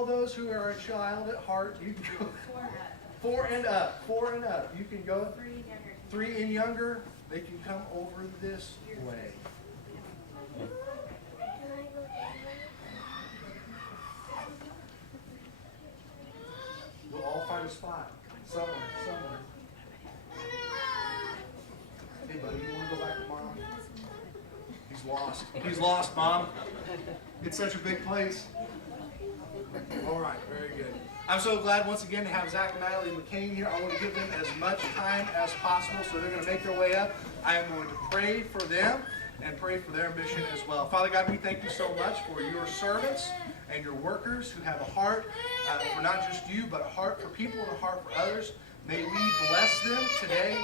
all those who are a child at heart, you can go 4 and up. 4 and up. You can go 3 and younger. They can come over this way. We'll all find a spot. Somewhere. Hey, buddy, you want to go back to Mom? He's lost. He's lost, Mom. It's such a big place. All right, very good. I'm so glad once again to have Zack and Natalie McCain here. I want to give them as much time as possible, so they're going to make their way up. I am going to pray for them and pray for their mission as well. Father God, we thank you so much for your servants and your workers who have a heart for not just you, but a heart for people and a heart for others. May we bless them today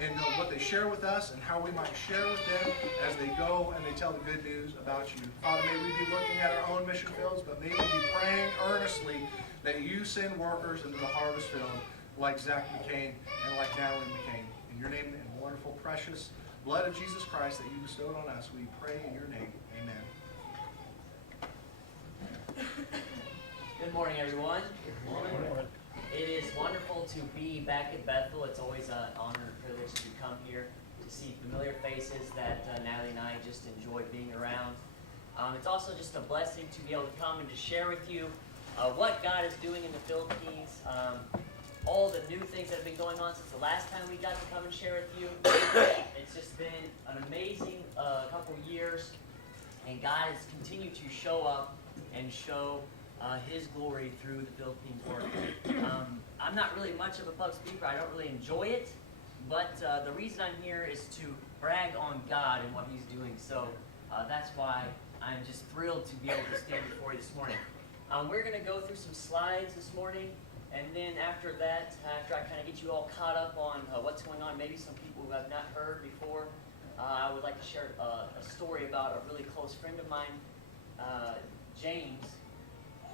in what they share with us and how we might share with them as they go and they tell the good news about you. Father, may we be looking at our own mission fields, but may we be praying earnestly that you send workers into the harvest field like Zack McCain and like Natalie McCain. In your name and wonderful, precious blood of Jesus Christ that you bestowed on us, we pray in your name. Amen. Good morning, everyone. Good morning. It is wonderful to be back at Bethel. It's always an honor and privilege to come here to see familiar faces that Natalie and I just enjoy being around. It's also just a blessing to be able to come and to share with you what God is doing in the Philippines, all the new things that have been going on since the last time we got to come and share with you. It's just been an amazing couple years, and God has continued to show up and show His glory through the Philippines work. I'm not really much of a public speaker. I don't really enjoy it, but the reason I'm here is to brag on God and what He's doing. So that's why I'm just thrilled to be able to stand before you this morning. We're going to go through some slides this morning, and then after that, after I kind of get you all caught up on what's going on, maybe some people who have not heard before, I would like to share a story about a really close friend of mine, James.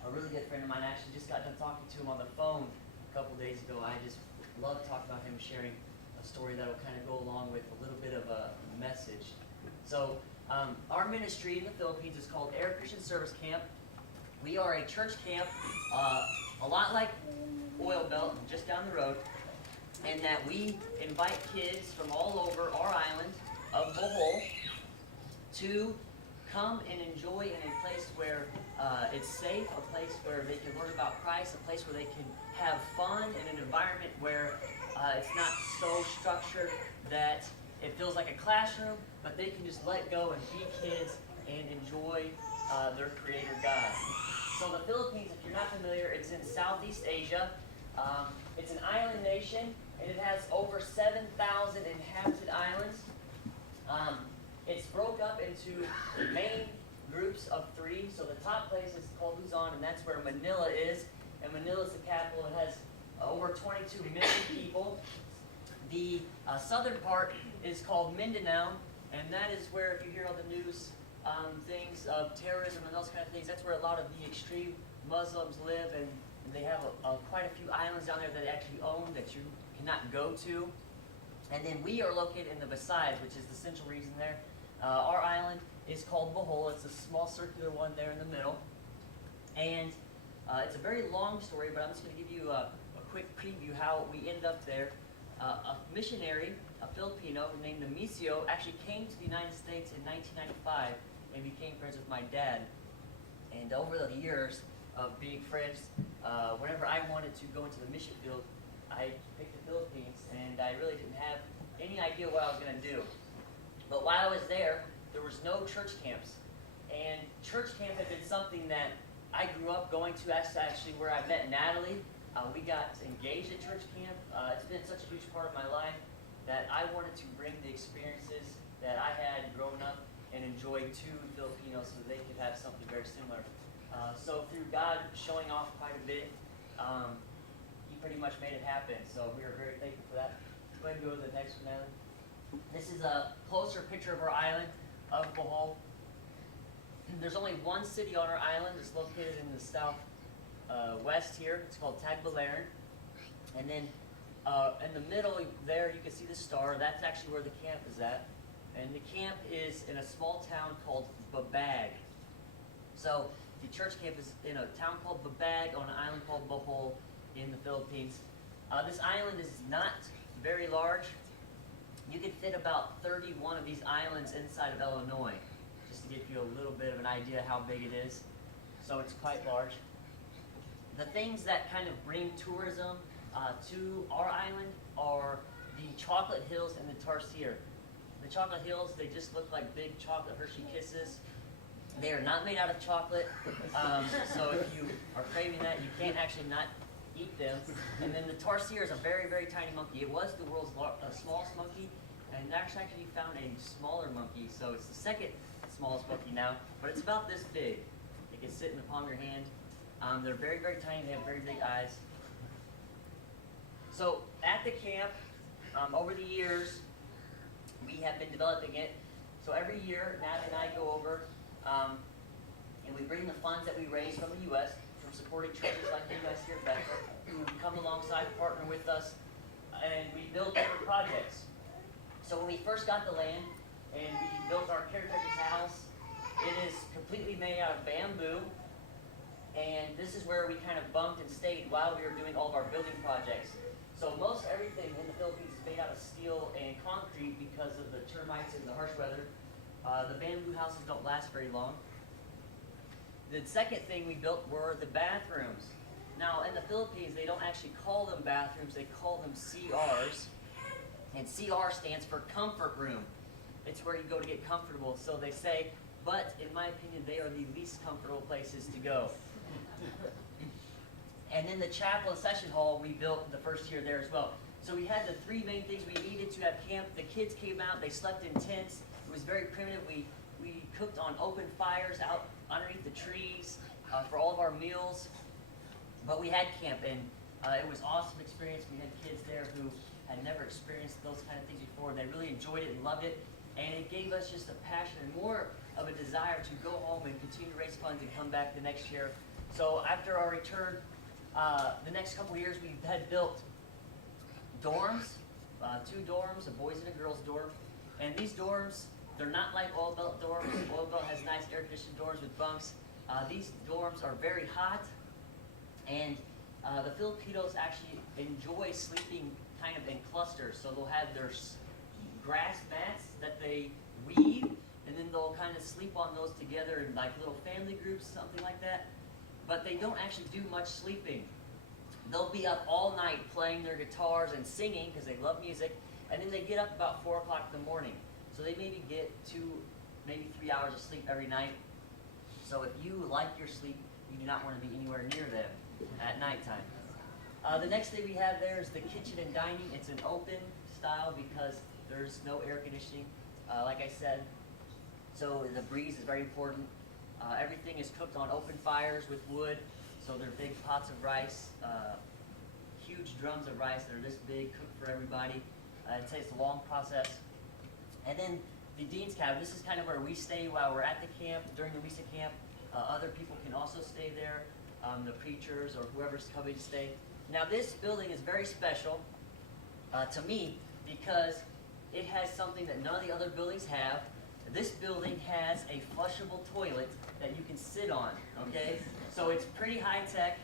A really good friend of mine. I actually just got done talking to him on the phone a couple days ago. I just love talking about him, sharing a story that will kind of go along with a little bit of a message. So our ministry in the Philippines is called Heir Christian Service Camp. We are a church camp, a lot like Oil Belt, just down the road, and that we invite kids from all over our island of Bohol to come and enjoy in a place where it's safe, a place where they can learn about Christ, a place where they can have fun in an environment where it's not so structured that it feels like a classroom, but they can just let go and be kids and enjoy their Creator God. So the Philippines, if you're not familiar, it's in Southeast Asia. It's an island nation, and it has over 7,000 inhabited islands. It's broke up into main groups of 3. So the top place is called Luzon, and that's where Manila is. And Manila is the capital. It has over 22 million people. The southern part is called Mindanao, and that is where, if you hear all the news things of terrorism and those kind of things, that's where a lot of the extreme Muslims live, and they have quite a few islands down there that they actually own that you cannot go to. And then we are located in the Visayas, which is the central region there. Our island is called Bohol. It's a small circular one there in the middle. And it's a very long story, but I'm just going to give you a quick preview how we ended up there. A missionary, a Filipino named Amicio, actually came to the United States in 1995 and became friends with my dad. And over the years of being friends, whenever I wanted to go into the mission field, I picked the Philippines, and I really didn't have any idea what I was going to do. But while I was there was no church camps. And church camp had been something that I grew up going to. That's actually where I met Natalie. We got engaged at church camp. It's been such a huge part of my life that I wanted to bring the experiences that I had growing up and enjoyed to Filipinos so they could have something very similar. So through God showing off quite a bit, He pretty much made it happen. So we are very thankful for that. Go ahead and go to the next one, Natalie. This is a closer picture of our island of Bohol. There's only one city on our island. It's located in the south west here. It's called Tagbilaran. And then in the middle there, you can see the star. That's actually where the camp is at. And the camp is in a small town called Babag. So The church camp is in a town called Babag on an island called Bohol in the Philippines. This island is not very large. You could fit about 31 of these islands inside of Illinois, just to give you a little bit of an idea how big it is. So it's quite large. The things that kind of bring tourism to our island are the chocolate hills and the tarsier. The chocolate hills, they just look like big chocolate Hershey Kisses. They are not made out of chocolate, so if you are craving that, you can't actually not eat them. And then the tarsier is a very, very tiny monkey. It was the world's smallest monkey, and actually found a smaller monkey, so it's the second smallest monkey now, but it's about this big. It can sit in the palm of your hand. They're very, very tiny. They have very big eyes. So at the camp, over the years, we have been developing it. So every year, Nat and I go over, and we bring the funds that we raise from the U.S., from supporting churches like you guys here at Bethel, who come alongside, partner with us, and we build different projects. So when we first got the land, and we built our caretaker's house, it is completely made out of bamboo. And this is where we kind of bunked and stayed while we were doing all of our building projects. So most everything in the Philippines is made out of steel and concrete because of the termites and the harsh weather. The bamboo houses don't last very long. The second thing we built were the bathrooms. Now in the Philippines, they don't actually call them bathrooms, they call them CRs. And CR stands for comfort room. It's where you go to get comfortable, so they say, but in my opinion, they are the least comfortable places to go. And then the chapel and session hall we built the first year there as well. So we had the three main things we needed to have camp. The kids came out, they slept in tents. It was very primitive. We cooked on open fires out underneath the trees for all of our meals. But we had camp, and it was an awesome experience. We had kids there who had never experienced those kind of things before. They really enjoyed it and loved it. And it gave us just a passion and more of a desire to go home and continue to raise funds and come back the next year. So after our return, the next couple of years, we had built dorms, 2 dorms, a boys and a girls dorm. And these dorms, they're not like Oil Belt dorms. Oil Belt has nice air-conditioned dorms with bunks. These dorms are very hot, and the Filipinos actually enjoy sleeping kind of in clusters. So they'll have their grass mats that they weave, and then they'll kind of sleep on those together in like little family groups, something like that. But they don't actually do much sleeping. They'll be up all night playing their guitars and singing because they love music, and then they get up about 4 o'clock in the morning. So they maybe get 2, maybe 3 hours of sleep every night. So if you like your sleep, you do not want to be anywhere near them at nighttime. The next thing we have there is the kitchen and dining. It's an open style because there's no air conditioning, like I said. So the breeze is very important. Everything is cooked on open fires with wood. So they're big pots of rice, huge drums of rice that are this big, cooked for everybody. It takes a long process. And then the dean's cabin. This is kind of where we stay while we're at the camp, during the recent camp. Other people can also stay there, the preachers or whoever's coming to stay. Now this building is very special to me because it has something that none of the other buildings have. This building has a flushable toilet that you can sit on, okay? So it's pretty high tech,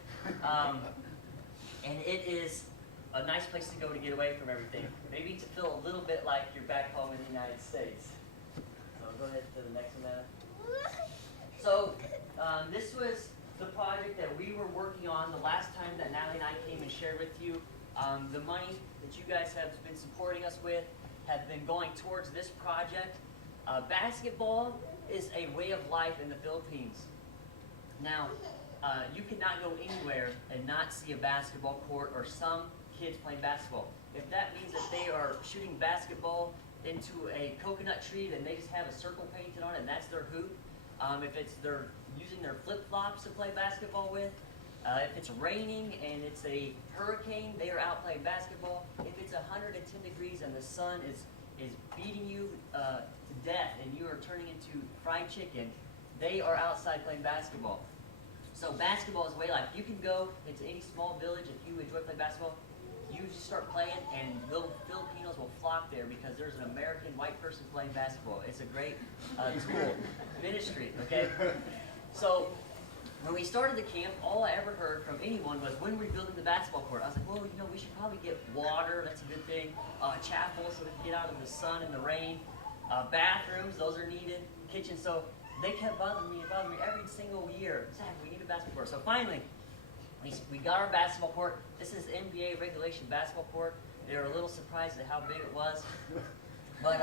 and it is a nice place to go to get away from everything. Maybe to feel a little bit like you're back home in the United States. So go ahead to the next one, Natalie. So this was the project that we were working on the last time that Natalie and I came and shared with you. The money that you guys have been supporting us with have been going towards this project. Basketball is a way of life in the Philippines. Now, you cannot go anywhere and not see a basketball court or some kids playing basketball. If that means that they are shooting basketball into a coconut tree, then they just have a circle painted on it and that's their hoop. If it's they're using their flip-flops to play basketball with, if it's raining and it's a hurricane, they are out playing basketball. If it's 110 degrees and the sun is beating you to death and you are turning into fried chicken, they are outside playing basketball. So basketball is way life. You can go into any small village if you enjoy playing basketball. You just start playing and little Filipinos will flock there because there's an American white person playing basketball. It's a great school ministry, okay? So When we started the camp, all I ever heard from anyone was, when we're building the basketball court. I was like, well, you know, we should probably get water. That's a good thing. Chapel, so we can get out of the sun and the rain. Bathrooms, those are needed. Kitchen. So they kept bothering me every single year. Zach, we need a basketball court. So finally, we got our basketball court. This is NBA regulation basketball court. They were a little surprised at how big it was. But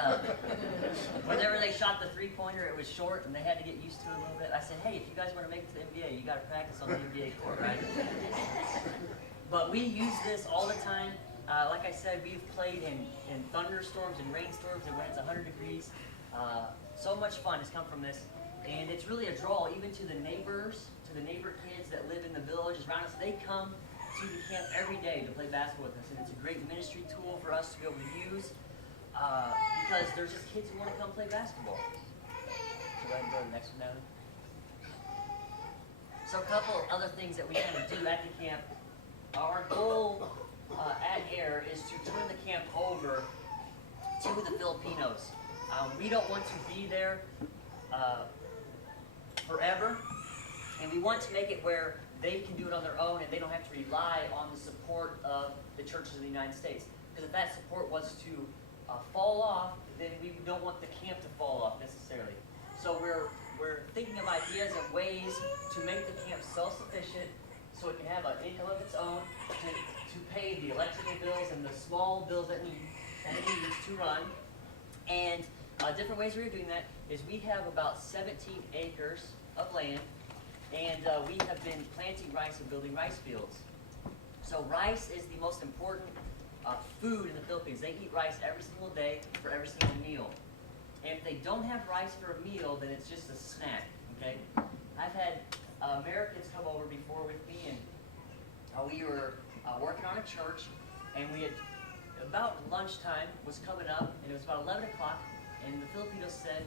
whenever they shot the three-pointer, it was short, and they had to get used to it a little bit. I said, hey, if you guys want to make it to the NBA, you got to practice on the NBA court, right? But we use this all the time. Like I said, we've played in thunderstorms and rainstorms, and when it's 100 degrees. So much fun has come from this. And it's really a draw even to the neighbors, to the neighbor kids that live in the villages around us. They come to the camp every day to play basketball with us, and it's a great ministry tool for us to be able to use because there's just kids who want to come play basketball. So go ahead and go to the next one, Natalie. So a couple of other things that we kind of do at the camp. Our goal at Heir is to turn the camp over to the Filipinos. We don't want to be there forever, and we want to make it where they can do it on their own and they don't have to rely on the support of the churches of the United States. Because if that support was to fall off, then we don't want the camp to fall off necessarily. So we're thinking of ideas and ways to make the camp self-sufficient so it can have an income of its own to pay the electrical bills and the small bills that it needs to run. And different ways we're doing that is we have about 17 acres of land, and we have been planting rice and building rice fields. So rice is the most important food in the Philippines. They eat rice every single day for every single meal. And if they don't have rice for a meal, then it's just a snack, okay? I've had Americans come over before with me, and we were working on a church, and we had, about lunchtime was coming up, and it was about 11 o'clock, and the Filipinos said,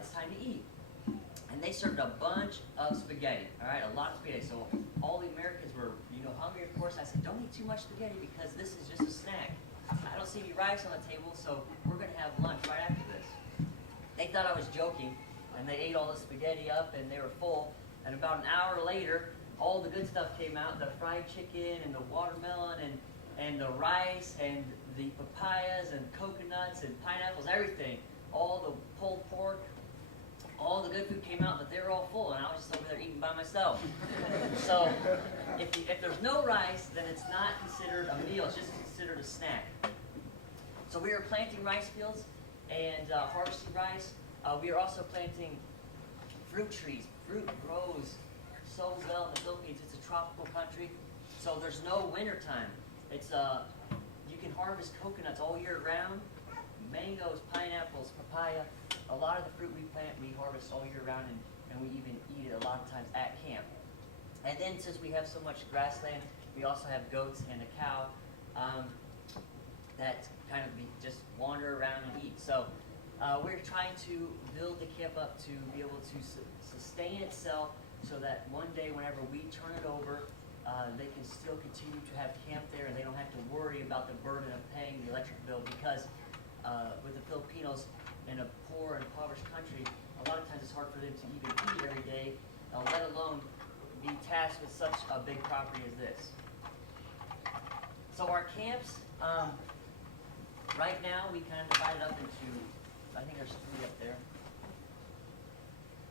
it's time to eat. And they served a bunch of spaghetti, all right, a lot of spaghetti. So all the Americans were, hungry, of course. I said, don't eat too much spaghetti because this is just a snack. I don't see any rice on the table, so we're going to have lunch right after this. They thought I was joking, and they ate all the spaghetti up, and they were full. And about an hour later, all the good stuff came out, the fried chicken and the watermelon and the rice and the papayas and coconuts and pineapples, everything. All the pulled pork, all the good food came out, but they were all full, and I was just over there eating by myself. So if there's no rice, then it's not considered a meal, it's just considered a snack. So we are planting rice fields and harvesting rice. We are also planting fruit trees. Fruit grows so well in the Philippines. It's a tropical country, so there's no winter time. It's you can harvest coconuts all year round, mangoes, pineapples, papaya. A lot of the fruit we plant, we harvest all year round, and we even eat it a lot of times at camp. And then since we have so much grassland, we also have goats and a cow that kind of just wander around and eat. So we're trying to build the camp up to be able to sustain itself so that one day whenever we turn it over, they can still continue to have camp there, and they don't have to worry about the burden of paying the electric bill, because with the Filipinos in a poor and impoverished country, a lot of times it's hard for them to even eat every day, let alone be tasked with such a big property as this. So our camps, right now we kind of divide it up into, I think there's 3 up there.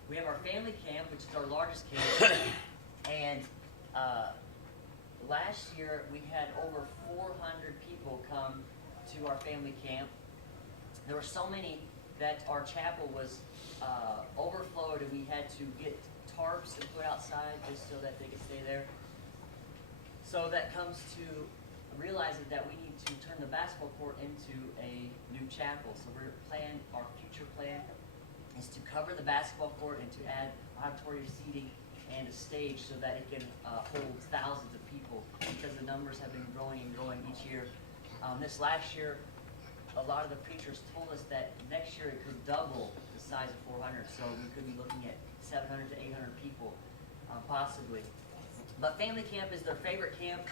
We have our family camp, which is our largest camp, and last year we had over 400 people come to our family camp. There were so many that our chapel was overflowed, and we had to get tarps to put outside just so that they could stay there. So that comes to realizing that we need to turn the basketball court into a new chapel. So our future plan is to cover the basketball court and to add auditorium seating and a stage so that it can hold thousands of people, because the numbers have been growing and growing each year. This last year, a lot of the preachers told us that next year it could double the size of 400, so we could be looking at 700 to 800 people, possibly. But family camp is their favorite camp.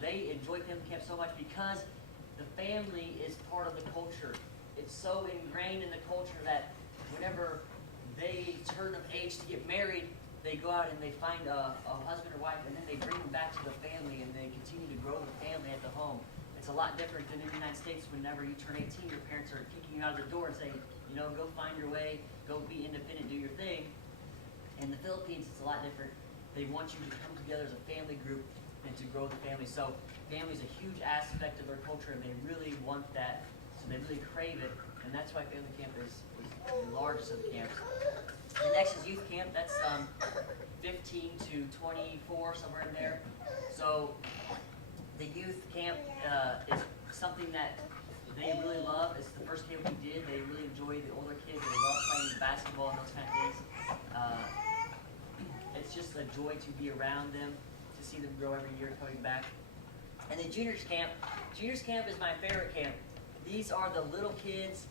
They enjoy family camp so much because the family is part of the culture. It's so ingrained in the culture that whenever they turn of age to get married, they go out and they find a husband or wife, and then they bring them back to the family, and they continue to grow the family at the home. It's a lot different than in the United States. Whenever you turn 18, your parents are kicking you out of the door and saying, go find your way, go be independent, do your thing. In the Philippines, it's a lot different. They want you to come together as a family group and to grow the family. So family is a huge aspect of their culture, and they really want that. So they really crave it, and that's why family camp is the largest of the camps. The next is youth camp. That's 15 to 24, somewhere in there. So the youth camp is something that they really love. It's the first camp we did. They really enjoy the older kids. They love playing basketball and those kind of things. It's just a joy to be around them, to see them grow every year coming back. And then juniors camp. Juniors camp is my favorite camp. These are the little kids,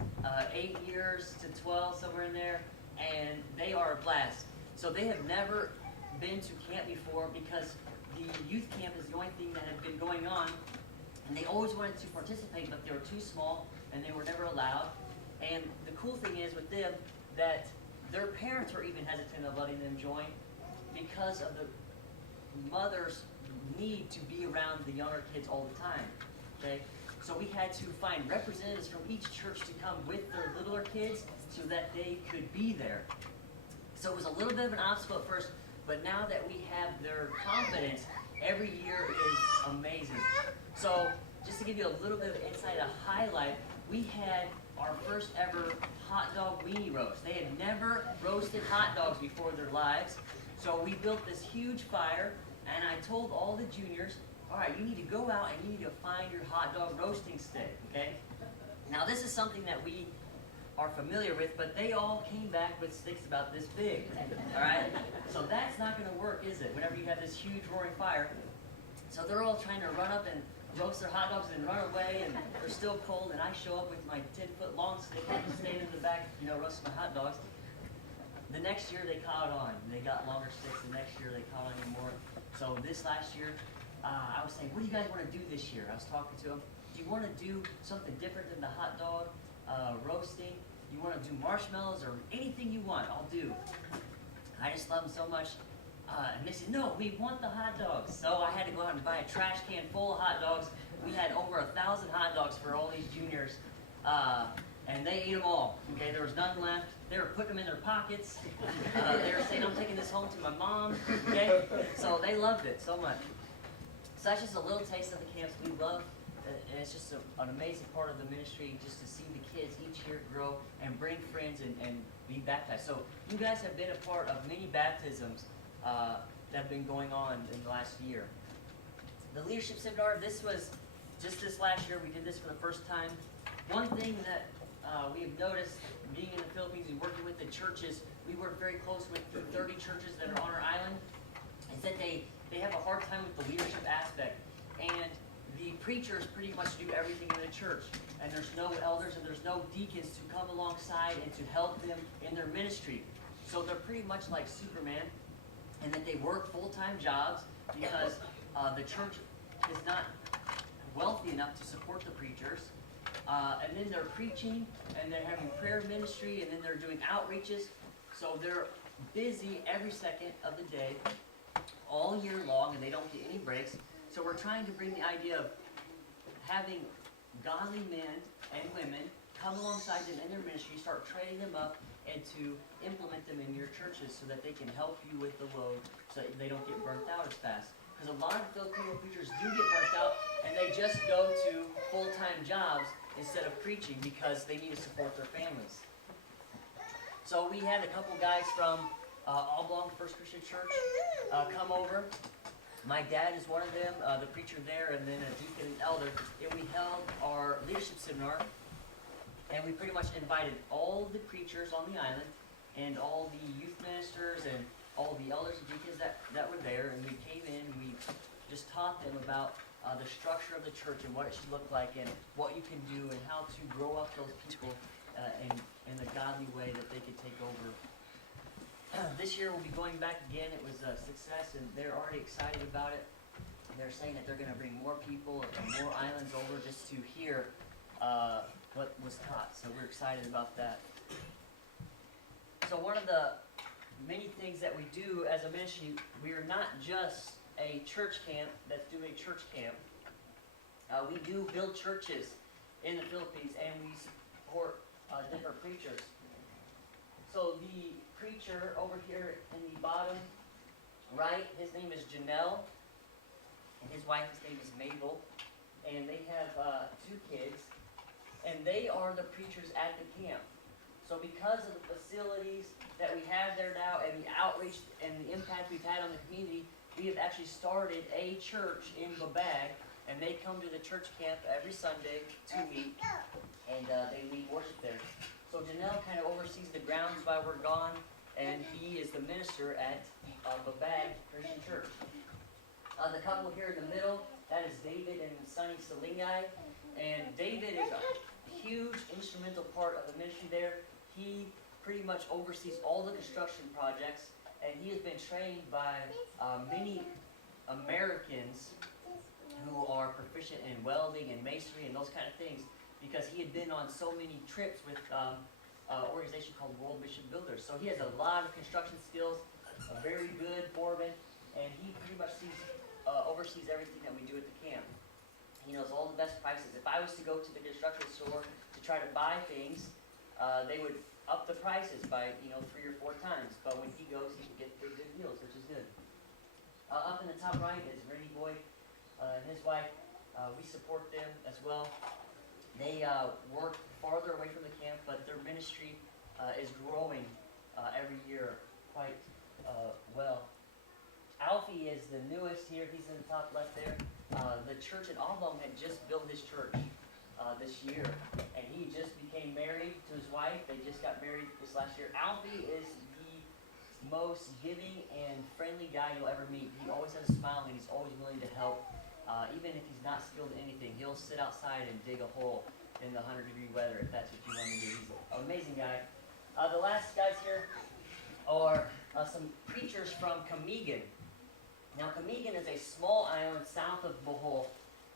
8 years to 12, somewhere in there, and they are a blast. So they have never been to camp before because the youth camp is the only thing that had been going on, and they always wanted to participate, but they were too small and they were never allowed. And the cool thing is with them that their parents were even hesitant of letting them join because of the mother's need to be around the younger kids all the time. Okay? So we had to find representatives from each church to come with their littler kids so that they could be there. So it was a little bit of an obstacle at first, but now that we have their confidence, every year is amazing. So just to give you a little bit of insight, a highlight, we had our first ever hot dog weenie roast. They had never roasted hot dogs before in their lives. So we built this huge fire, and I told all the juniors, all right, you need to go out and you need to find your hot dog roasting stick, okay? Now this is something that we are familiar with, but they all came back with sticks about this big, all right? So that's not gonna work, is it? Whenever you have this huge roaring fire. So they're all trying to run up and roast their hot dogs and run away, and they're still cold, and I show up with my 10-foot long stick, I'm just standing in the back, roasting my hot dogs. The next year they caught on. They got longer sticks. The next year they caught on even more. So this last year, I was saying, what do you guys want to do this year? I was talking to them. Do you want to do something different than the hot dog roasting? You want to do marshmallows or anything you want? I'll do. I just love them so much. And they said, no, we want the hot dogs. So I had to go out and buy a trash can full of hot dogs. We had over 1,000 hot dogs for all these juniors. And they ate them all. Okay, there was none left. They were putting them in their pockets. They were saying, I'm taking this home to my mom. Okay, so they loved it so much. So that's just a little taste of the camps we love. And it's just an amazing part of the ministry just to see the kids each year grow and bring friends and be baptized. So you guys have been a part of many baptisms that have been going on in the last year. The leadership seminar, this was just this last year. We did this for the first time. One thing that we have noticed being in the Philippines and working with the churches, we work very close with the 30 churches that are on our island, is that they have a hard time with the leadership aspect. And the preachers pretty much do everything in the church. And there's no elders and there's no deacons to come alongside and to help them in their ministry. So they're pretty much like Superman, and that they work full-time jobs because the church is not wealthy enough to support the preachers. And then they're preaching, and they're having prayer ministry, and then they're doing outreaches. So they're busy every second of the day, all year long, and they don't get any breaks. So we're trying to bring the idea of having godly men and women come alongside them in their ministry, start training them up, and to implement them in your churches so that they can help you with the load so that they don't get burnt out as fast. Because a lot of Filipino preachers do get burnt out, and they just go to full-time jobs instead of preaching because they need to support their families. So we had a couple guys from Oblong First Christian Church come over. My dad is one of them, the preacher there, and then a deacon and elder. And we held our leadership seminar, and we pretty much invited all the preachers on the island and all the youth ministers and all the elders and deacons that were there, and we came in and we just taught them about the structure of the church and what it should look like and what you can do and how to grow up those people in a godly way that they could take over. This year we'll be going back again. It was a success, and they're already excited about it. They're saying that they're going to bring more people and more islands over just to hear what was taught. So we're excited about that. So one of the many things that we do as a ministry. We are not just a church camp that's doing church camp. We do build churches in the Philippines, and we support different preachers. So the preacher over here in the bottom right, his name is Janelle, and his wife, his name is Mabel, and they have 2 kids, and they are the preachers at the camp. So because of the facilities that we have there now, and the outreach and the impact we've had on the community, we have actually started a church in Babag, and they come to the church camp every Sunday to meet, and they lead worship there. So Janelle kind of oversees the grounds while we're gone, and he is the minister at Babag Christian Church. The couple here in the middle, that is David and Sunny Salingay, and David is a huge instrumental part of the ministry there. He pretty much oversees all the construction projects, and he has been trained by many Americans who are proficient in welding and masonry and those kind of things, because he had been on so many trips with an organization called World Mission Builders. So he has a lot of construction skills, a very good foreman, and he pretty much oversees everything that we do at the camp. He knows all the best prices. If I was to go to the construction store to try to buy things, they would up the prices by 3 or 4 times. But when he goes, he can get good deals, which is good. Up in the top right is Randy Boy and his wife. We support them as well. They work farther away from the camp, but their ministry is growing every year quite well. Alfie is the newest here. He's in the top left there. The church in Oblong had just built his church this year, and he just became married to his wife. They just got married this last year. Alfie is the most giving and friendly guy you'll ever meet. He always has a smile, and he's always willing to help. Even if he's not skilled in anything, he'll sit outside and dig a hole in the 100-degree weather if that's what you want to do. He's an amazing guy. The last guys here are some preachers from Camigan. Now, Camigan is a small island south of Bohol,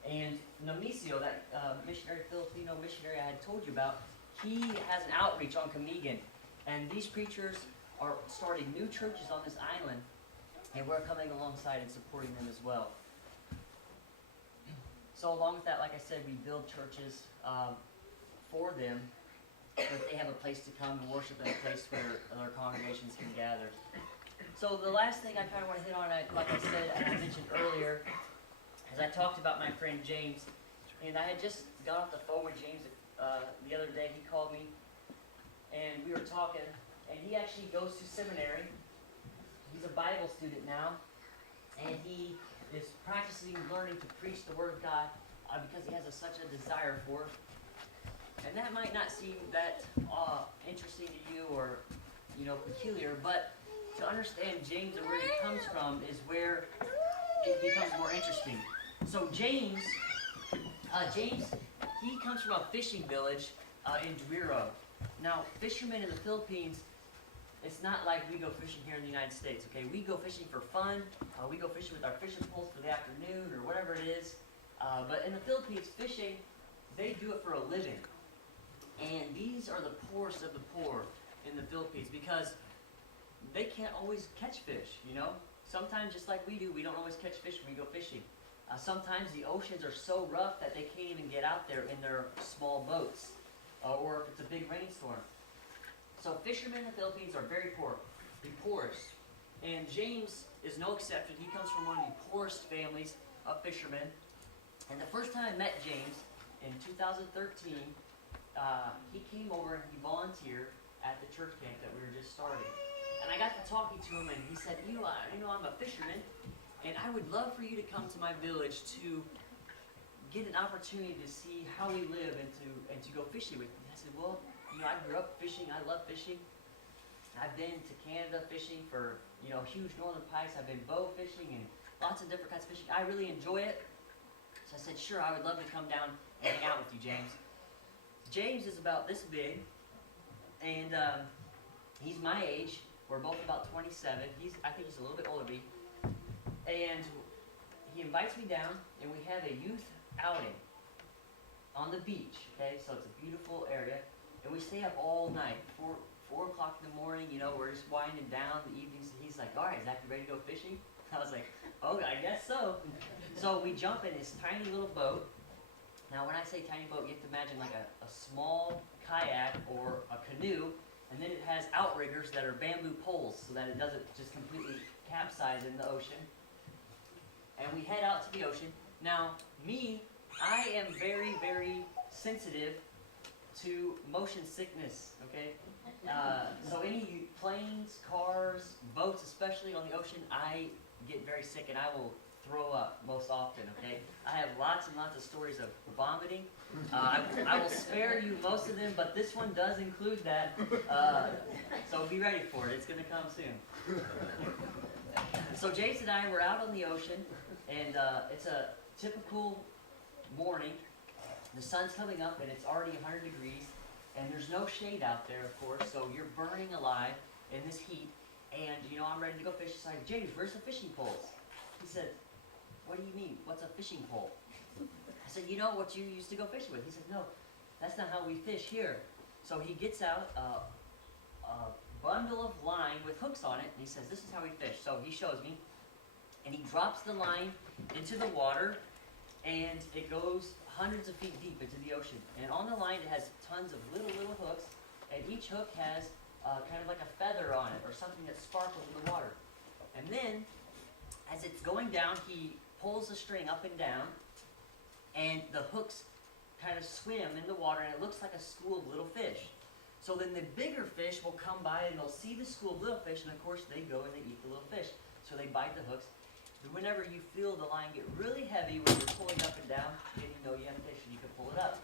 and Namisio, that missionary, Filipino missionary I had told you about, he has an outreach on Camigan, and these preachers are starting new churches on this island, and we're coming alongside and supporting them as well. So along with that, like I said, we build churches for them, that they have a place to come and worship, and a place where their congregations can gather. So the last thing I kind of want to hit on, like I said, and I mentioned earlier, is I talked about my friend James, and I had just got off the phone with James the other day. He called me, and we were talking, and he actually goes to seminary. He's a Bible student now, and he is practicing learning to preach the Word of God because he has such a desire for it. And that might not seem that interesting to you or peculiar, but to understand James and where he comes from is where it becomes more interesting. So James, he comes from a fishing village in Duiro. Now, fishermen in the Philippines, it's not like we go fishing here in the United States, okay? We go fishing for fun. We go fishing with our fishing poles for the afternoon or whatever it is. But in the Philippines, fishing, they do it for a living. And these are the poorest of the poor in the Philippines because they can't always catch fish, Sometimes, just like we do, we don't always catch fish when we go fishing. Sometimes the oceans are so rough that they can't even get out there in their small boats, or if it's a big rainstorm. So fishermen in the Philippines are very poor, the poorest. And James is no exception. He comes from one of the poorest families of fishermen. And the first time I met James, in 2013, he came over and he volunteered at the church camp that we were just starting. And I got to talking to him, and he said, I'm a fisherman, and I would love for you to come to my village to get an opportunity to see how we live and to go fishing with me. I said, well, I grew up fishing. I love fishing. I've been to Canada fishing for, huge northern pikes. I've been bow fishing and lots of different kinds of fishing. I really enjoy it. So I said, sure, I would love to come down and hang out with you, James. James is about this big, and he's my age. We're both about 27. I think he's a little bit older than me. And he invites me down, and we have a youth outing on the beach, okay? So it's a beautiful area. And we stay up all night, 4 o'clock in the morning, we're just winding down the evenings. He's like, all right, Zach, you ready to go fishing? I was like, oh, I guess so. So we jump in this tiny little boat. Now, when I say tiny boat, you have to imagine like a small kayak or a canoe, and then it has outriggers that are bamboo poles so that it doesn't just completely capsize in the ocean. And we head out to the ocean. Now, I am very, very sensitive to motion sickness, okay? So any planes, cars, boats, especially on the ocean, I get very sick and I will throw up most often, okay? I have lots and lots of stories of vomiting. I will spare you most of them, but this one does include that. So be ready for it. It's going to come soon. So James and I were out on the ocean, and it's a typical morning. The sun's coming up, and it's already 100 degrees, and there's no shade out there, of course, so you're burning alive in this heat. And, I'm ready to go fish. So I said, James, where's the fishing poles? He said, what do you mean? What's a fishing pole? I said, you know what you used to go fishing with? He said, no, that's not how we fish here. So he gets out a bundle of line with hooks on it, and he says, this is how we fish. So he shows me, and he drops the line into the water, and it goes hundreds of feet deep into the ocean. And on the line, it has tons of little hooks, and each hook has kind of like a feather on it, or something that sparkles in the water. And then, as it's going down, he pulls the string up and down, and the hooks kind of swim in the water, and it looks like a school of little fish. So then the bigger fish will come by, and they'll see the school of little fish, and of course they go and they eat the little fish. So they bite the hooks. And whenever you feel the line get really heavy when you're pulling up and down, then you know you have fish and you can pull it up.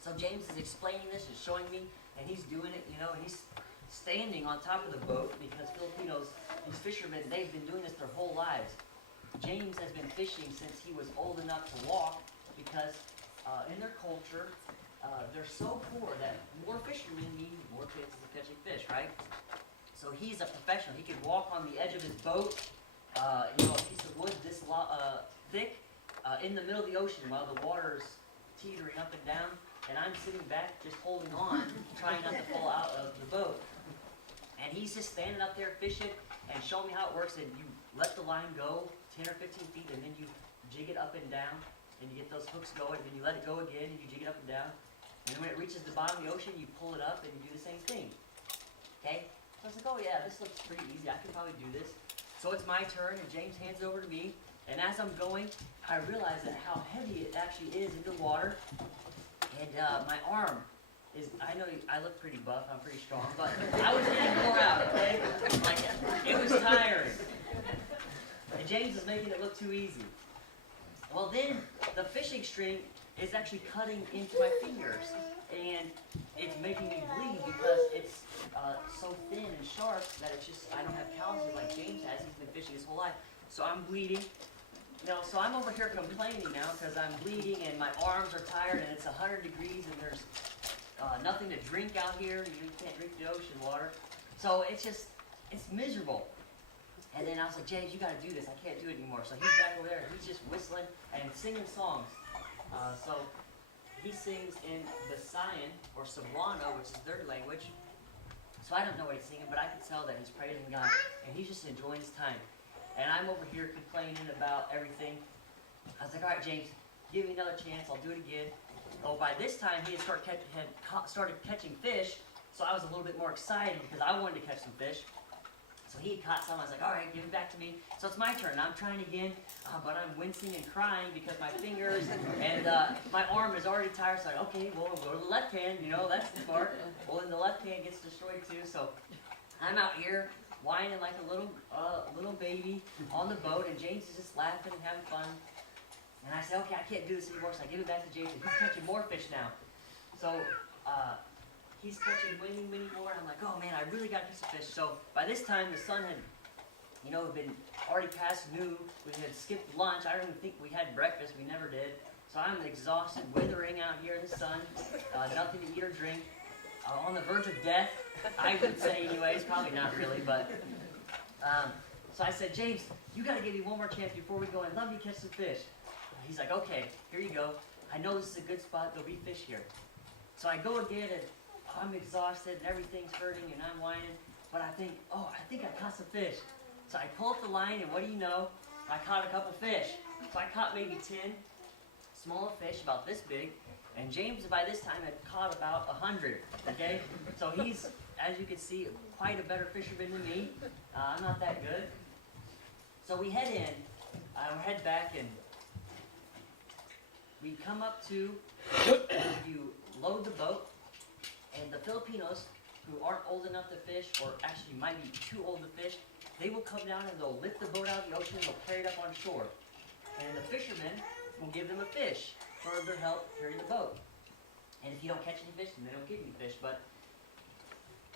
So James is explaining this and showing me, and he's doing it, and he's standing on top of the boat because Filipinos, these fishermen, they've been doing this their whole lives. James has been fishing since he was old enough to walk because in their culture, they're so poor that more fishermen mean more chances of catching fish, right? So he's a professional. He can walk on the edge of his boat, a piece of wood this thick, in the middle of the ocean while the water's teetering up and down, and I'm sitting back just holding on, trying not to fall out of the boat. And he's just standing up there fishing and showing me how it works. And you let the line go 10 or 15 feet, and then you jig it up and down, and you get those hooks going, and then you let it go again, and you jig it up and down. And then when it reaches the bottom of the ocean, you pull it up, and you do the same thing. Okay? So I was like, oh yeah, this looks pretty easy. I can probably do this. So it's my turn, and James hands it over to me. And as I'm going, I realize that how heavy it actually is in the water. And my arm is, I know I look pretty buff, I'm pretty strong, but I was getting wore out, okay? Like, it was tiring. And James is making it look too easy. Well, then the fishing string is actually cutting into my fingers, and it's making me bleed because it's so thin and sharp that it's just, I don't have calluses like James has. He's been fishing his whole life. So I'm bleeding. So I'm over here complaining now because I'm bleeding and my arms are tired and it's 100 degrees and there's nothing to drink out here. You can't drink the ocean water. So it's miserable. And then I was like, James, you got to do this. I can't do it anymore. So he's back over there. He's just whistling and singing songs. So he sings in Visayan or Cebuano, which is their language. So I don't know what he's singing, but I can tell that he's praising God. And he's just enjoying his time. And I'm over here complaining about everything. I was like, all right, James, give me another chance. I'll do it again. Oh, by this time, he had started catching fish. So I was a little bit more excited because I wanted to catch some fish. So he had caught some. I was like, all right, give it back to me. So it's my turn. I'm trying again, but I'm wincing and crying because my fingers and my arm is already tired. So I'm like, okay, well, we'll go to the left hand. That's the part. Well, then the left hand gets destroyed too. So I'm out here whining like a little baby on the boat, and James is just laughing and having fun. And I said, okay, I can't do this anymore. So I give it back to James, and he's catching more fish now. So he's catching many more. And I'm like, oh man, I really got to catch some fish. So by this time, the sun had, been already past noon. We had skipped lunch. I don't even think we had breakfast. We never did. So I'm exhausted, withering out here in the sun, nothing to eat or drink, on the verge of death, I would say anyways. Probably not really, but so I said, James, you got to give me one more chance before we go in. Let me catch some fish. He's like, okay, here you go. I know this is a good spot. There'll be fish here. So I go again, and I'm exhausted and everything's hurting and I'm whining, but I think I caught some fish. So I pull up the line and what do you know? I caught a couple fish. So I caught maybe 10 smaller fish about this big, and James by this time had caught about 100, okay? So he's, as you can see, quite a better fisherman than me. I'm not that good. So we head in, we head back, and we come up to, you load the boat, and the Filipinos, who aren't old enough to fish, or actually might be too old to fish, they will come down and they'll lift the boat out of the ocean and they'll carry it up on shore. And the fishermen will give them a fish for their help carrying the boat. And if you don't catch any fish, then they don't give you fish, but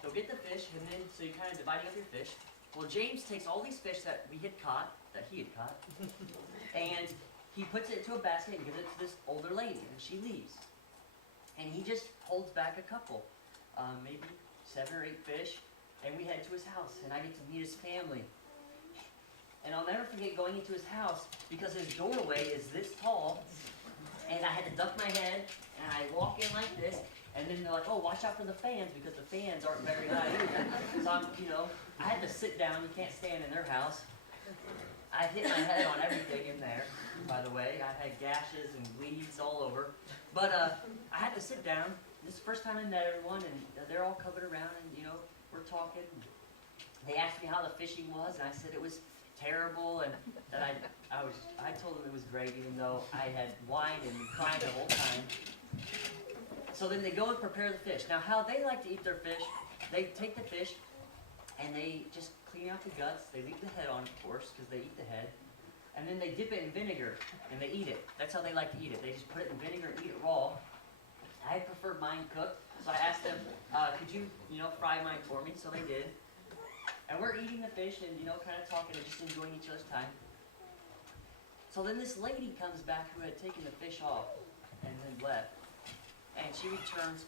they'll get the fish, and then, so you're kind of dividing up your fish. Well, James takes all these fish that he had caught, and he puts it into a basket and gives it to this older lady, and she leaves. And he just holds back a couple, maybe 7 or 8 fish, and we head to his house, and I get to meet his family. And I'll never forget going into his house, because his doorway is this tall, and I had to duck my head, and I walk in like this, and then they're like, oh, watch out for the fans, because the fans aren't very high either. So I had to sit down. You can't stand in their house. I hit my head on everything in there, by the way. I had gashes and bleeds all over. But I had to sit down. This is the first time I met everyone, and they're all covered around, and, we're talking. They asked me how the fishing was, and I said it was terrible, and that I told them it was great, even though I had whined and cried the whole time. So then they go and prepare the fish. Now, how they like to eat their fish, they take the fish, and they just clean out the guts. They leave the head on, of course, because they eat the head. And then they dip it in vinegar, and they eat it. That's how they like to eat it. They just put it in vinegar and eat it raw. I preferred mine cooked, so I asked them, could you, fry mine for me? So they did. And we're eating the fish and, kind of talking and just enjoying each other's time. So then this lady comes back who had taken the fish off and then left. And she returns,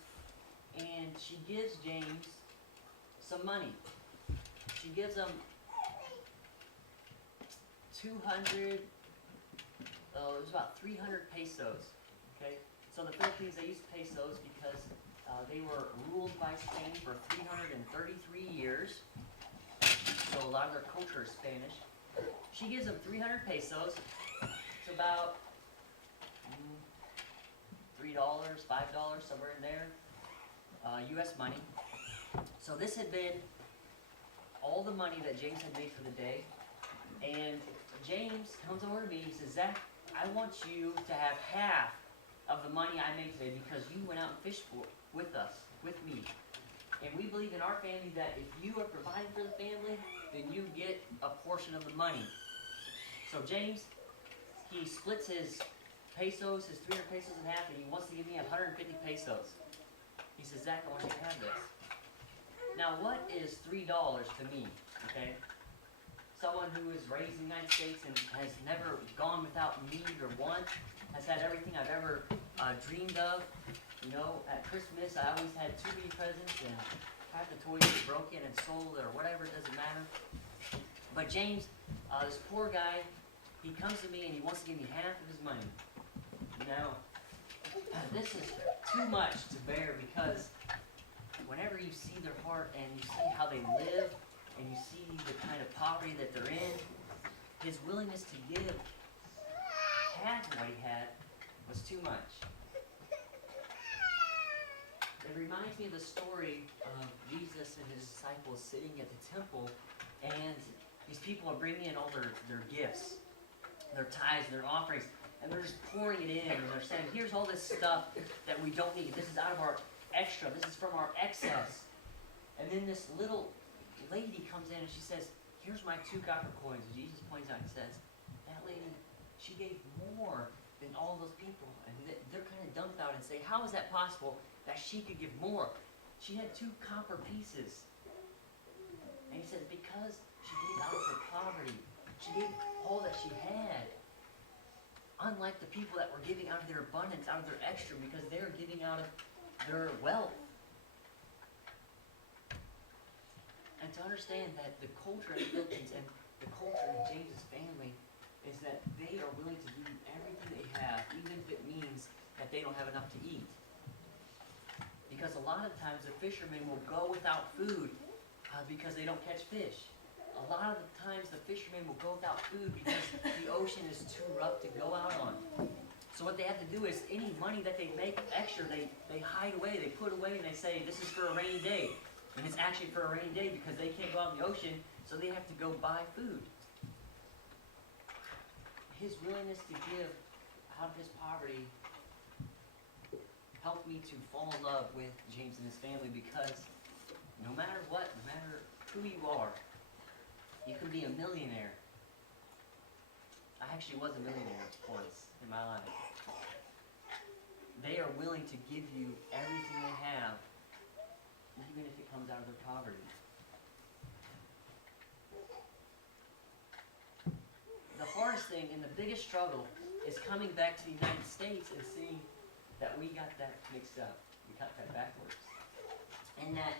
and she gives James some money. She gives him 200, it was about 300 pesos, okay? So the Philippines, they used pesos because they were ruled by Spain for 333 years. So a lot of their culture is Spanish. She gives him 300 pesos. It's about $3, $5, somewhere in there, U.S. money. So this had been all the money that James had made for the day. And James comes over to me, he says, Zach, I want you to have half of the money I made today because you went out and fished with me. And we believe in our family that if you are providing for the family, then you get a portion of the money. So James, he splits his pesos, his 300 pesos in half, and he wants to give me 150 pesos. He says, Zach, I want you to have this. Now, what is $3 to me, okay? Someone who is raised in the United States and has never gone without need or want, has had everything I've ever dreamed of. At Christmas, I always had too many presents, and half the toys were broken and sold or whatever, it doesn't matter. But James, this poor guy, he comes to me and he wants to give me half of his money. Now, this is too much to bear because whenever you see their heart and you see how they live and you see the kind of poverty that they're in, his willingness to give half of what he had was too much. It reminds me of the story of Jesus and his disciples sitting at the temple, and these people are bringing in all their gifts, their tithes, their offerings, and they're just pouring it in, and they're saying, here's all this stuff that we don't need. This is out of our extra. This is from our excess. And then this little lady comes in and she says, here's my 2 copper coins. And Jesus points out and says, that lady, she gave more than all those people. And they're kind of dumbfounded and say, how is that possible that she could give more? She had 2 copper pieces. And he says, because she gave out of her poverty. She gave all that she had. Unlike the people that were giving out of their abundance, out of their extra, because they're giving out of their wealth. And to understand that the culture in the Philippines and the culture in James's family is that they are willing to give you everything they have, even if it means that they don't have enough to eat. Because because a lot of times the fishermen will go without food because they don't catch fish. A lot of the times the fishermen will go without food because the ocean is too rough to go out on. So what they have to do is any money that they make extra, they hide away, they put away, and they say, this is for a rainy day. And it's actually for a rainy day because they can't go out in the ocean, so they have to go buy food. His willingness to give out of his poverty helped me to fall in love with James and his family, because no matter what, no matter who you are, you can be a millionaire. I actually was a millionaire once in my life. They are willing to give you everything they have, even if it comes out of their poverty. The hardest thing and the biggest struggle is coming back to the United States and seeing that we got that mixed up. We got that backwards. And that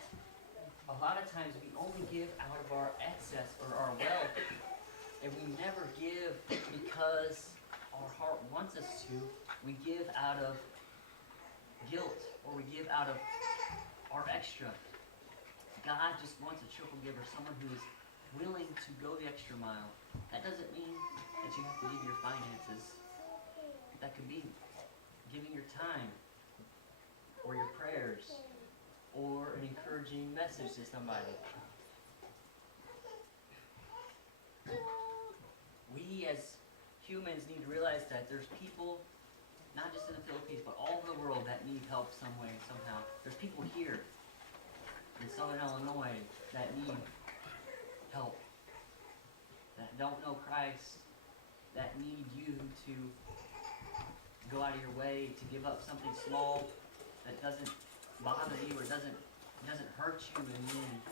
a lot of times we only give out of our excess or our wealth, and we never give because our heart wants us to. We give out of guilt, or we give out of our extra. God just wants a cheerful giver, someone who is willing to go the extra mile. That doesn't mean that you have to give your finances. That could be giving your time, or your prayers, or an encouraging message to somebody. We as humans need to realize that there's people, not just in the Philippines, but all over the world, that need help some way, somehow. There's people here in Southern Illinois that need help, that don't know Christ, that need you to go out of your way to give up something small that doesn't bother you or doesn't hurt you in the end.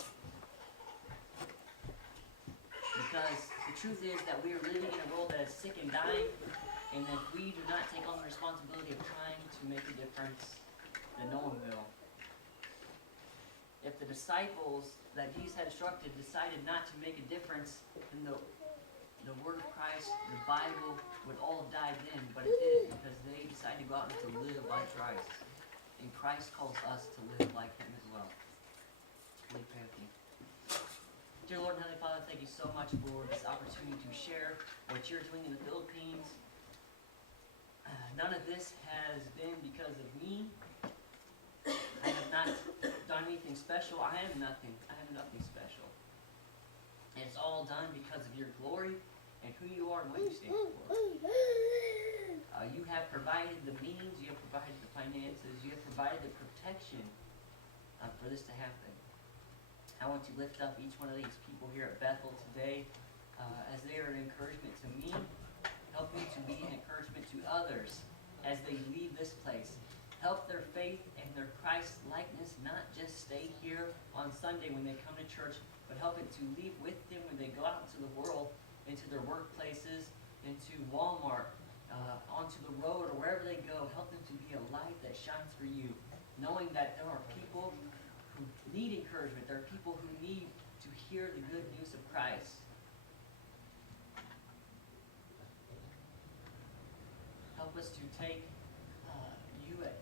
Because the truth is that we are living in a world that is sick and dying, and if we do not take on the responsibility of trying to make a difference, then no one will. If the disciples that Jesus had instructed decided not to make a difference, then the word of Christ, the Bible, would all have died then, but it didn't, because they decided to go out and to live like Christ. And Christ calls us to live like Him as well. Will you pray with me? Dear Lord and Heavenly Father, thank you so much for this opportunity to share what you're doing in the Philippines. None of this has been because of me. I have not done anything special. I have nothing special. And it's all done because of your glory and who you are and what you stand for. You have provided the means, you have provided the finances, you have provided the protection for this to happen. I want to lift up each one of these people here at Bethel today as they are an encouragement to me, helping to be an encouragement to others as they leave this place. Help their faith and their Christ likeness not just stay here on Sunday when they come to church, but help it to leave with them when they go out into the world, into their workplaces, into Walmart, onto the road, or wherever they go. Help them to be a light that shines for you, knowing that there are people who need encouragement. There are people who need to hear the good news of Christ. Help us to take you at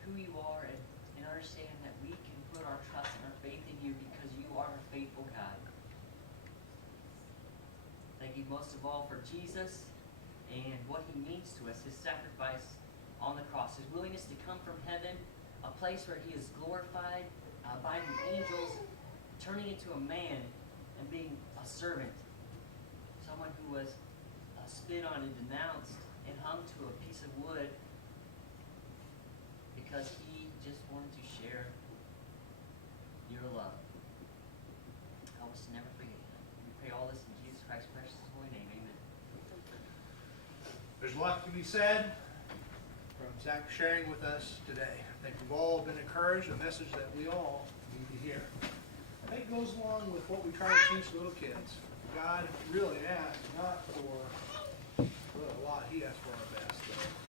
who you are and understand that we can put our trust and our faith in you because you are a faithful God. Thank you most of all for Jesus and what He means to us, His sacrifice on the cross, His willingness to come from heaven, a place where He is glorified by the angels, turning into a man and being a servant, someone who was spit on and denounced and hung to a piece of wood because He just wanted to share your love. Help us to never forget Him. We pray all this in Jesus Christ's precious holy name. Amen. There's a lot to be said from Zack sharing with us today. I think we've all been encouraged, a message that we all need to hear. I think it goes along with what we try to teach little kids. God really asks not for a lot, He asks for our best.